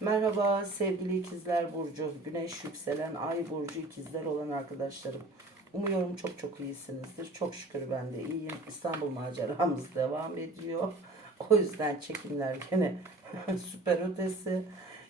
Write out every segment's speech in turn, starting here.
Merhaba sevgili ikizler burcu, güneş yükselen ay burcu ikizler olan arkadaşlarım. Umuyorum çok çok iyisinizdir. Çok şükür ben de iyiyim. İstanbul maceramız devam ediyor. O yüzden çekimler gene süper ötesi.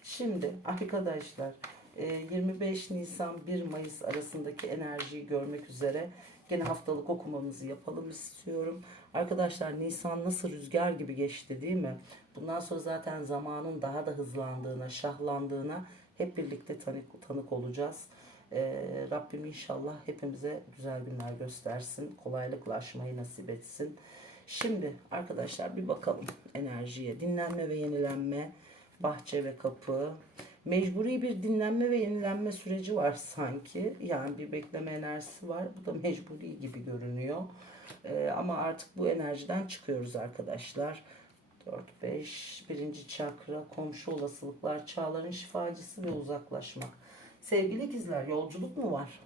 Şimdi arkadaşlar e, 25 Nisan 1 Mayıs arasındaki enerjiyi görmek üzere gene haftalık okumamızı yapalım istiyorum. Arkadaşlar Nisan nasıl rüzgar gibi geçti değil mi? Bundan sonra zaten zamanın daha da hızlandığına, şahlandığına hep birlikte tanık, tanık olacağız. Ee, Rabbim inşallah hepimize güzel günler göstersin. Kolaylıkla aşmayı nasip etsin. Şimdi arkadaşlar bir bakalım enerjiye. Dinlenme ve yenilenme, bahçe ve kapı. Mecburi bir dinlenme ve yenilenme süreci var sanki. Yani bir bekleme enerjisi var. Bu da mecburi gibi görünüyor. Ee, ama artık bu enerjiden çıkıyoruz arkadaşlar. 4, 5, birinci çakra, komşu olasılıklar, çağların şifacısı ve uzaklaşmak. Sevgili ikizler yolculuk mu var?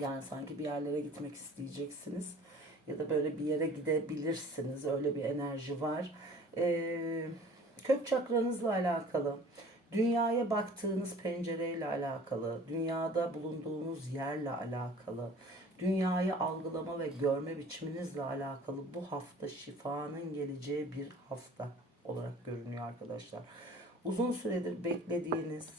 Yani sanki bir yerlere gitmek isteyeceksiniz. Ya da böyle bir yere gidebilirsiniz. Öyle bir enerji var. Ee, kök çakranızla alakalı. Dünyaya baktığınız pencereyle alakalı. Dünyada bulunduğunuz yerle alakalı dünyayı algılama ve görme biçiminizle alakalı bu hafta şifanın geleceği bir hafta olarak görünüyor arkadaşlar. Uzun süredir beklediğiniz,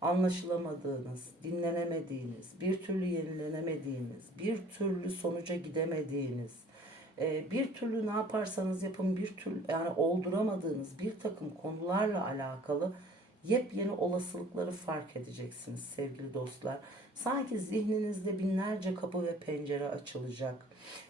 anlaşılamadığınız, dinlenemediğiniz, bir türlü yenilenemediğiniz, bir türlü sonuca gidemediğiniz, e, bir türlü ne yaparsanız yapın bir türlü yani olduramadığınız bir takım konularla alakalı yepyeni olasılıkları fark edeceksiniz sevgili dostlar. Sanki zihninizde binlerce kapı ve pencere açılacak.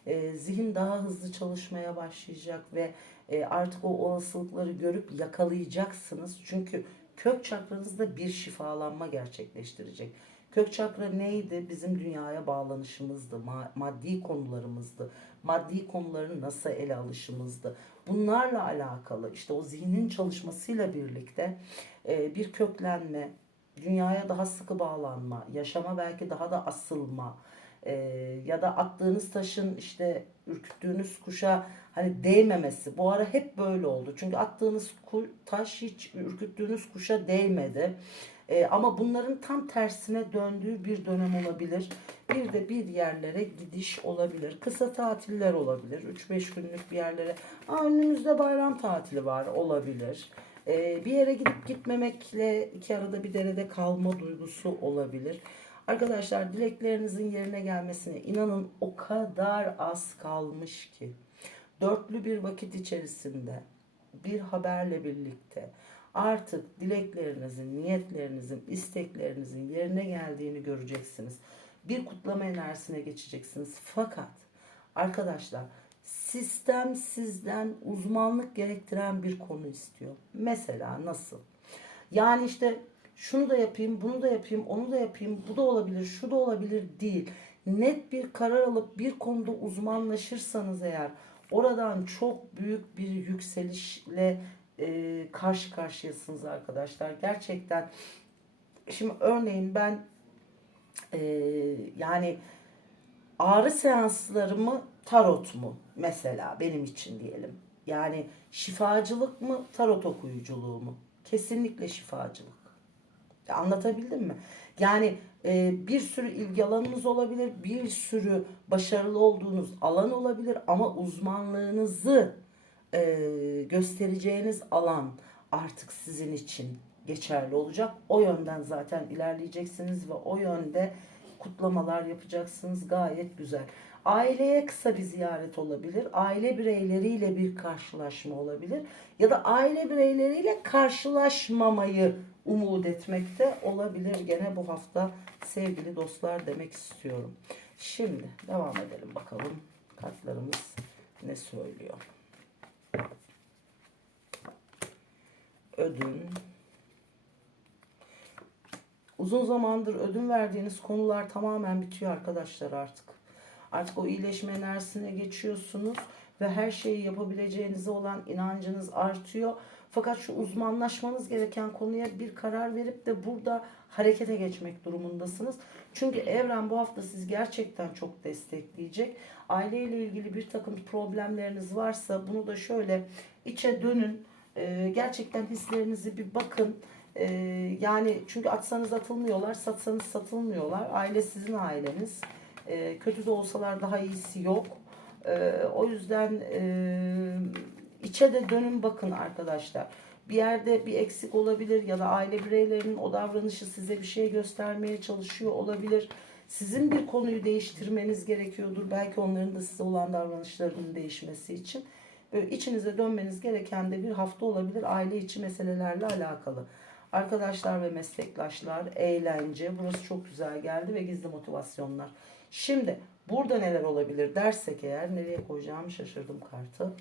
E, zihin daha hızlı çalışmaya başlayacak ve e, artık o olasılıkları görüp yakalayacaksınız. Çünkü kök çakranızda bir şifalanma gerçekleştirecek. Kök çakra neydi? Bizim dünyaya bağlanışımızdı, maddi konularımızdı, maddi konuların nasıl ele alışımızdı. Bunlarla alakalı işte o zihnin çalışmasıyla birlikte e, bir köklenme, dünyaya daha sıkı bağlanma, yaşama belki daha da asılma e, ya da attığınız taşın işte ürküttüğünüz kuşa hani değmemesi. Bu ara hep böyle oldu. Çünkü attığınız taş hiç ürküttüğünüz kuşa değmedi. E, ama bunların tam tersine döndüğü bir dönem olabilir. Bir de bir yerlere gidiş olabilir. Kısa tatiller olabilir. 3-5 günlük bir yerlere. Aa, önümüzde bayram tatili var olabilir. E, bir yere gidip gitmemekle iki arada bir derede kalma duygusu olabilir. Arkadaşlar dileklerinizin yerine gelmesine inanın o kadar az kalmış ki. Dörtlü bir vakit içerisinde bir haberle birlikte artık dileklerinizin, niyetlerinizin, isteklerinizin yerine geldiğini göreceksiniz. Bir kutlama enerjisine geçeceksiniz. Fakat arkadaşlar sistem sizden uzmanlık gerektiren bir konu istiyor. Mesela nasıl? Yani işte şunu da yapayım, bunu da yapayım, onu da yapayım, bu da olabilir, şu da olabilir değil. Net bir karar alıp bir konuda uzmanlaşırsanız eğer oradan çok büyük bir yükselişle e, karşı karşıyasınız arkadaşlar. Gerçekten şimdi örneğin ben e, yani ağrı seanslarımı tarot mu mesela benim için diyelim. Yani şifacılık mı tarot okuyuculuğu mu? Kesinlikle şifacılık. Anlatabildim mi? Yani e, bir sürü ilgi alanınız olabilir, bir sürü başarılı olduğunuz alan olabilir ama uzmanlığınızı e, göstereceğiniz alan artık sizin için geçerli olacak. O yönden zaten ilerleyeceksiniz ve o yönde kutlamalar yapacaksınız. Gayet güzel. Aileye kısa bir ziyaret olabilir. Aile bireyleriyle bir karşılaşma olabilir. Ya da aile bireyleriyle karşılaşmamayı umut etmekte olabilir. Gene bu hafta sevgili dostlar demek istiyorum. Şimdi devam edelim bakalım. Kartlarımız ne söylüyor. Ödün. Uzun zamandır ödün verdiğiniz konular tamamen bitiyor arkadaşlar artık. Artık o iyileşme enerjisine geçiyorsunuz ve her şeyi yapabileceğinize olan inancınız artıyor. Fakat şu uzmanlaşmanız gereken konuya bir karar verip de burada harekete geçmek durumundasınız. Çünkü evren bu hafta sizi gerçekten çok destekleyecek. Aileyle ilgili bir takım problemleriniz varsa bunu da şöyle içe dönün Ee, gerçekten hislerinizi bir bakın. Ee, yani çünkü atsanız atılmıyorlar, satsanız satılmıyorlar. Aile sizin aileniz. Ee, kötü de olsalar daha iyisi yok. Ee, o yüzden e, içe de dönün bakın arkadaşlar. Bir yerde bir eksik olabilir ya da aile bireylerinin o davranışı size bir şey göstermeye çalışıyor olabilir. Sizin bir konuyu değiştirmeniz gerekiyordur. Belki onların da size olan davranışlarının değişmesi için. Böyle içinize dönmeniz gereken de bir hafta olabilir aile içi meselelerle alakalı. Arkadaşlar ve meslektaşlar, eğlence, burası çok güzel geldi ve gizli motivasyonlar. Şimdi burada neler olabilir dersek eğer nereye koyacağımı şaşırdım kartı.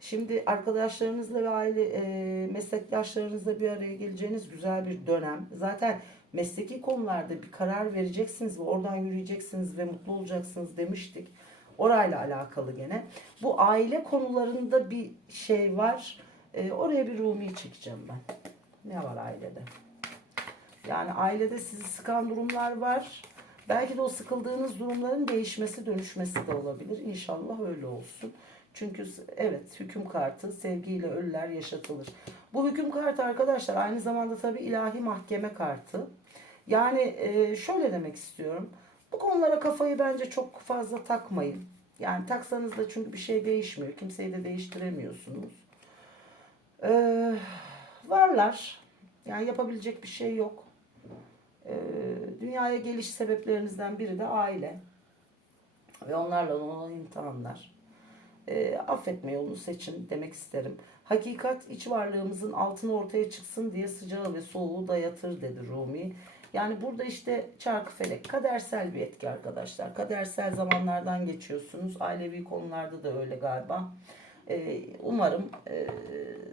Şimdi arkadaşlarınızla ve aile e, meslektaşlarınızla bir araya geleceğiniz güzel bir dönem. Zaten mesleki konularda bir karar vereceksiniz ve oradan yürüyeceksiniz ve mutlu olacaksınız demiştik. Orayla alakalı gene. Bu aile konularında bir şey var. E, oraya bir Rumi çekeceğim ben. Ne var ailede? Yani ailede sizi sıkan durumlar var. Belki de o sıkıldığınız durumların değişmesi, dönüşmesi de olabilir. İnşallah öyle olsun. Çünkü evet hüküm kartı sevgiyle ölüler yaşatılır. Bu hüküm kartı arkadaşlar aynı zamanda tabii ilahi mahkeme kartı. Yani e, şöyle demek istiyorum. Bu konulara kafayı bence çok fazla takmayın. Yani taksanız da çünkü bir şey değişmiyor. Kimseyi de değiştiremiyorsunuz. Ee, varlar. Yani yapabilecek bir şey yok. Ee, dünyaya geliş sebeplerinizden biri de aile. Ve onlarla olan imtihanlar. Ee, affetme yolunu seçin demek isterim. Hakikat iç varlığımızın altını ortaya çıksın diye sıcağı ve soğuğu dayatır dedi Rumi. Yani burada işte çarkı felek kadersel bir etki arkadaşlar. Kadersel zamanlardan geçiyorsunuz. Ailevi konularda da öyle galiba. Ee, umarım e,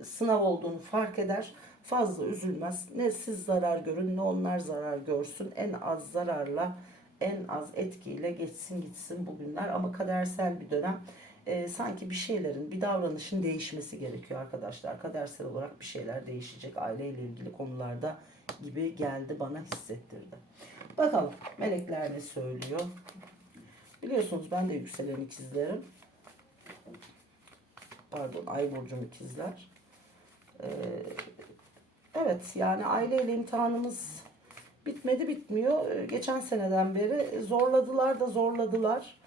sınav olduğunu fark eder. Fazla üzülmez. Ne siz zarar görün ne onlar zarar görsün. En az zararla en az etkiyle geçsin gitsin bugünler. Ama kadersel bir dönem. Ee, sanki bir şeylerin, bir davranışın değişmesi gerekiyor arkadaşlar. Kadersel olarak bir şeyler değişecek aileyle ilgili konularda gibi geldi bana hissettirdi. Bakalım melekler ne söylüyor? Biliyorsunuz ben de yükselen ikizlerim. Pardon ay burcum ikizler. Ee, evet yani aileyle imtihanımız bitmedi bitmiyor. Ee, geçen seneden beri zorladılar da zorladılar.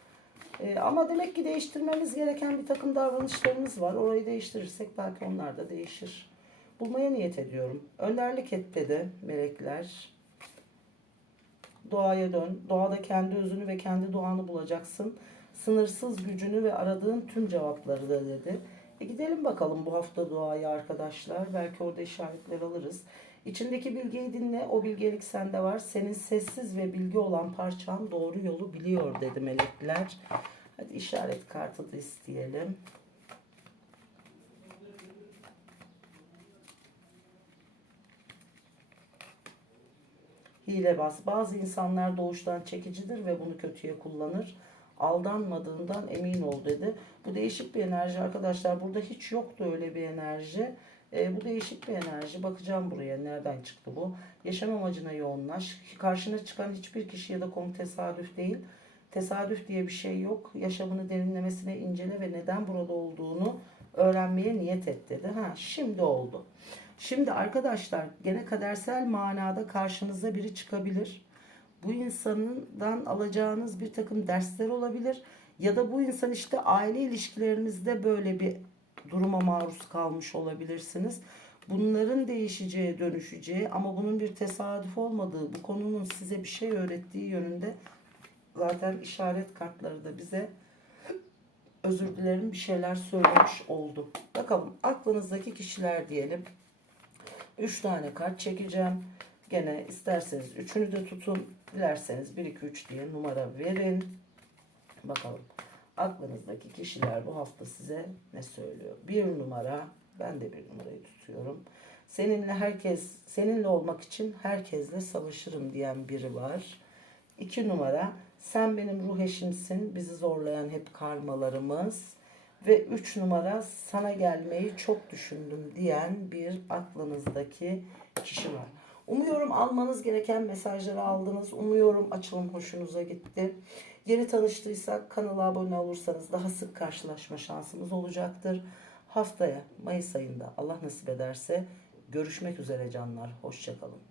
Ee, ama demek ki değiştirmemiz gereken bir takım davranışlarımız var. Orayı değiştirirsek belki onlar da değişir bulmaya niyet ediyorum. Önderlik et dedi melekler. Doğaya dön. Doğada kendi özünü ve kendi doğanı bulacaksın. Sınırsız gücünü ve aradığın tüm cevapları da dedi. E gidelim bakalım bu hafta doğaya arkadaşlar. Belki orada işaretler alırız. İçindeki bilgiyi dinle. O bilgelik sende var. Senin sessiz ve bilgi olan parçan doğru yolu biliyor dedi melekler. Hadi işaret kartı da isteyelim. hilebaz. Bazı insanlar doğuştan çekicidir ve bunu kötüye kullanır. Aldanmadığından emin ol dedi. Bu değişik bir enerji arkadaşlar. Burada hiç yoktu öyle bir enerji. E, bu değişik bir enerji. Bakacağım buraya nereden çıktı bu. Yaşam amacına yoğunlaş. Karşına çıkan hiçbir kişi ya da konu tesadüf değil. Tesadüf diye bir şey yok. Yaşamını derinlemesine incele ve neden burada olduğunu öğrenmeye niyet et dedi. Ha, şimdi oldu. Şimdi arkadaşlar gene kadersel manada karşınıza biri çıkabilir. Bu insandan alacağınız bir takım dersler olabilir. Ya da bu insan işte aile ilişkilerinizde böyle bir duruma maruz kalmış olabilirsiniz. Bunların değişeceği, dönüşeceği ama bunun bir tesadüf olmadığı, bu konunun size bir şey öğrettiği yönünde zaten işaret kartları da bize özür dilerim bir şeyler söylemiş oldu. Bakalım aklınızdaki kişiler diyelim. 3 tane kart çekeceğim. Gene isterseniz üçünü de tutun. Dilerseniz 1 2 3 diye numara verin. Bakalım aklınızdaki kişiler bu hafta size ne söylüyor? Bir numara ben de bir numarayı tutuyorum. Seninle herkes seninle olmak için herkesle savaşırım diyen biri var. İki numara sen benim ruh eşimsin. Bizi zorlayan hep karmalarımız. Ve 3 numara sana gelmeyi çok düşündüm diyen bir aklınızdaki kişi var. Umuyorum almanız gereken mesajları aldınız. Umuyorum açılım hoşunuza gitti. Yeni tanıştıysak kanala abone olursanız daha sık karşılaşma şansımız olacaktır. Haftaya Mayıs ayında Allah nasip ederse görüşmek üzere canlar. Hoşçakalın.